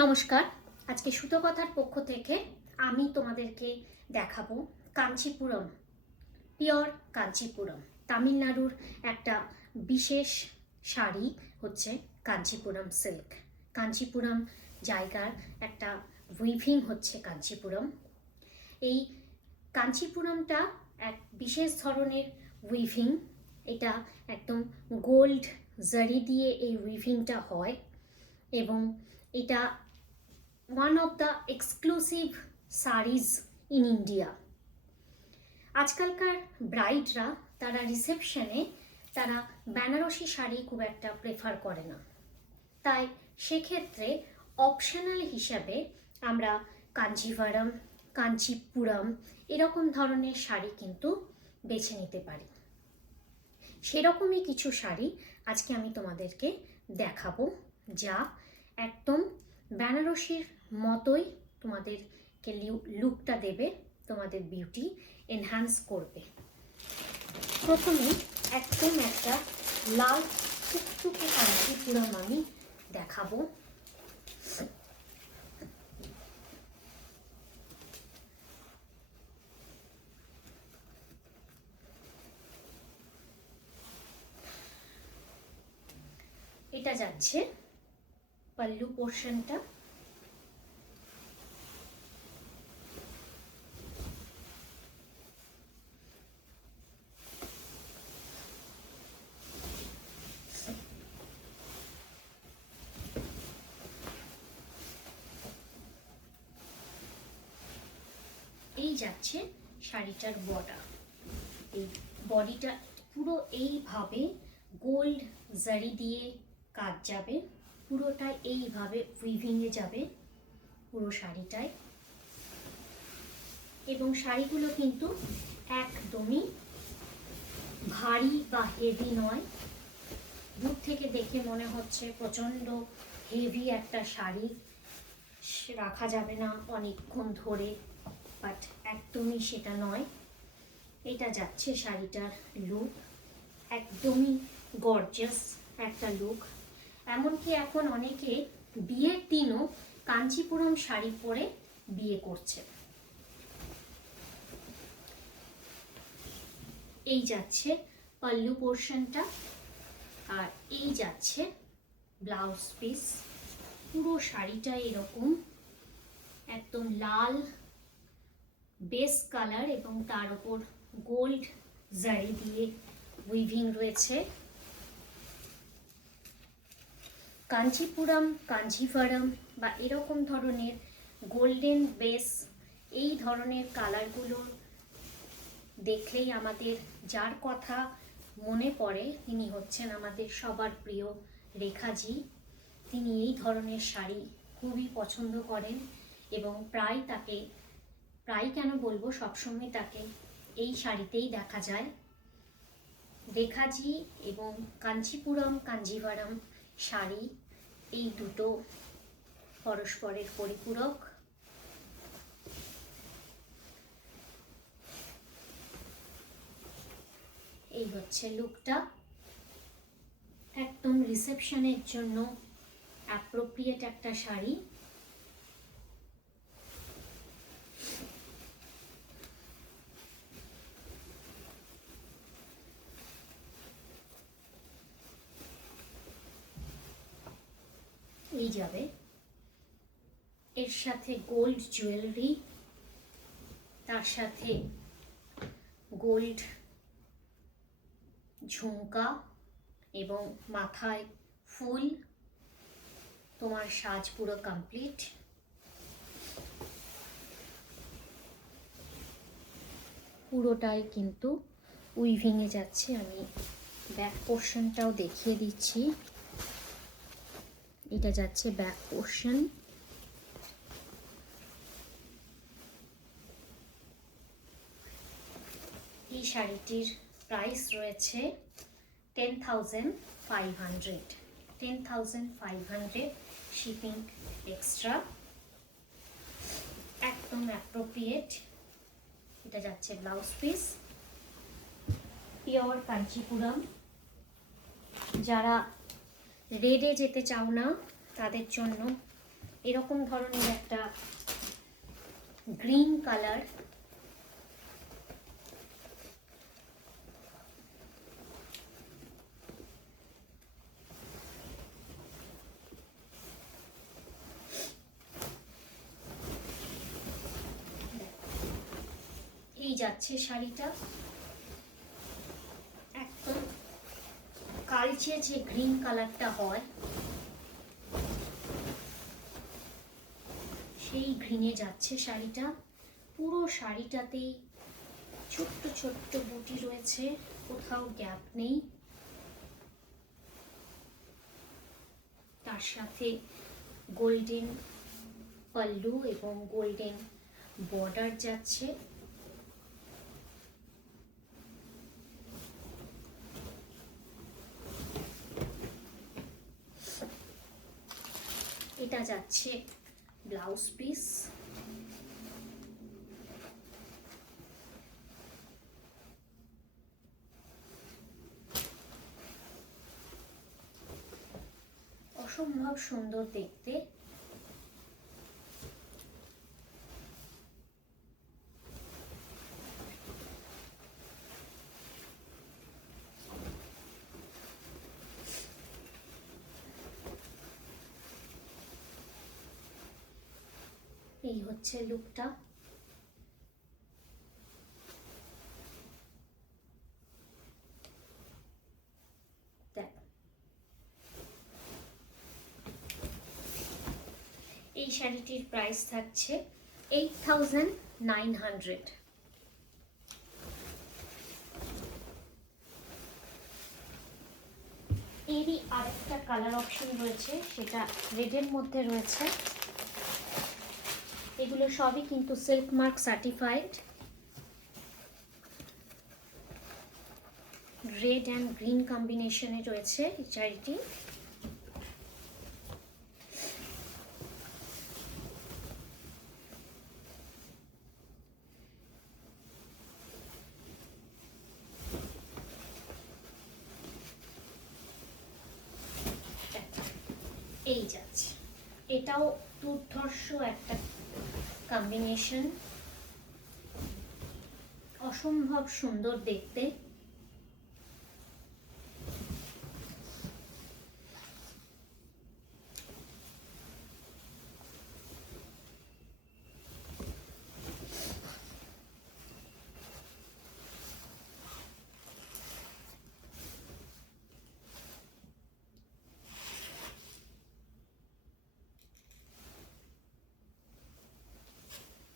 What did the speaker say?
নমস্কার। আজকে সুতো কথার পক্ষ থেকে আমি তোমাদেরকে দেখাবো কাঞ্চিপুরম, পিওর কাঞ্চিপুরম। তামিলনাড়ুর একটা বিশেষ শাড়ি হচ্ছে কাঞ্চিপুরম সিল্ক। কাঞ্চিপুরম জায়গার একটা উইভিং হচ্ছে কাঞ্চিপুরম। এই কাঞ্চিপুরমটা এক বিশেষ ধরনের উইভিং। এটা একদম গোল্ড জারি দিয়ে এই উইভিংটা হয় এবং এটা one of the exclusive sarees in India. আজকালকার ব্রাইডরা তারা রিসেপশনে তারা বেনারসি শাড়ি খুব একটা প্রেফার করে না, তাই সেক্ষেত্রে অপশনাল হিসাবে আমরা কাঞ্জিভারম, কাঞ্চিপুরম এরকম ধরনের শাড়ি কিন্তু বেছে নিতে পারি। সেরকমই কিছু শাড়ি আজকে আমি তোমাদেরকে দেখাবো, যা একদম বেনারসির মতোই তোমাদেরকে লুকটা দেবে, তোমাদের বিউটি এনহ্যান্স করবে। প্রথমে একদম একটা লাল টুকটুকে কাঞ্চিপুরম আমি দেখাবো। এটা যাচ্ছে পাল্লু পোর্শনটা। এই যাচ্ছে শাড়িটার বর্ডার। এই বডিটা পুরো এইভাবে গোল্ড জারি দিয়ে কাজ যাবে, পুরোটাই এইভাবে উইভিংয়ে যাবে পুরো শাড়িটায়। এবং শাড়িগুলো কিন্তু একদমই ভারী বা হেভি নয়। দূর থেকে দেখে মনে হচ্ছে প্রচণ্ড হেভি একটা শাড়ি, রাখা যাবে না অনেকক্ষণ ধরে, বাট একদমই সেটা নয়। এটা যাচ্ছে শাড়িটার লুক, একদমই গর্জাস একটা লুক। এমনকি এখন অনেকে বিয়ের দিনও কাঞ্চিপুরম শাড়ি পরে বিয়ে করছে। এই যাচ্ছে পাল্লু পোর্শনটা, আর এই যাচ্ছে ব্লাউজ পিস। পুরো শাড়িটা এরকম একদম লাল বেস কালার এবং তার উপর গোল্ড জারি দিয়ে উইভিং রয়েছে। কাঞ্চিপুরম, কাঞ্জিভারম বা এরকম ধরনের গোল্ডেন বেস, এই ধরনের কালারগুলো দেখলেই আমাদের যার কথা মনে পড়ে তিনি হচ্ছেন আমাদের সবার প্রিয় রেখাজি। তিনি এই ধরনের শাড়ি খুবই পছন্দ করেন এবং প্রায় কেন বলবো, সবসময় তাকে এই শাড়িতেই দেখা যায়। রেখাজি এবং কাঞ্চিপুরম, কাঞ্জিভারম শাড়ি এই দুটো পরস্পরের পরিপূরক। এই হচ্ছে লুকটা, একদম রিসেপশনের জন্য অ্যাপ্রোপ্রিয়েট একটা শাড়ি। এই যাবে এর সাথে গোল্ড জুয়েলারি, তার সাথে গোল্ড ঝুমকা এবং মাথায় ফুল। তোমার সাজ পুরো কমপ্লিট। পুরোটাই কিন্তু উইভিংয়ে যাচ্ছে। আমি ব্যাক পোর্শনটাও দেখিয়ে দিচ্ছি। এটা যাচ্ছে ব্যাক পোর্শন। এই শাড়িটির প্রাইস রয়েছে 10,500। 10,500 শিপিং এক্সট্রা, একদম অ্যাপ্রোপ্রিয়েট। এটা যাচ্ছে ব্লাউজ পিস, পিওর কাঞ্চিপুরম। যারা রেডে যেতে চাও না তাদের জন্য এরকম ধরনের একটা গ্রিন কালার, এই যাচ্ছে শাড়িটা। একদম কালচে যে গ্রিন কালারটা হয় সেই গ্রিনে যাচ্ছে শাড়িটা। পুরো শাড়িটাতেই ছোট্ট ছোট্ট বুটি রয়েছে, কোথাও গ্যাপ নেই। তার সাথে গোল্ডেন পাল্লু এবং গোল্ডেন বর্ডার যাচ্ছে। এটা যাচ্ছে ব্লাউজ পিস। অসম্ভব সুন্দর দেখতে। এই হচ্ছে লুকটা। এই শাড়িটির প্রাইস থাকছে 8,900। এরই আরেকটা কালার অপশন রয়েছে, সেটা রেডের মধ্যে রয়েছে। এগুলো সবই কিন্তু silk mark certified. Red and green কম্বিনেশনে রয়েছে এই শাড়িটি। এই যাচ্ছে, এটাও দুর্ধর্ষ একটা কম্বিনেশন, অসম্ভব সুন্দর দেখতে।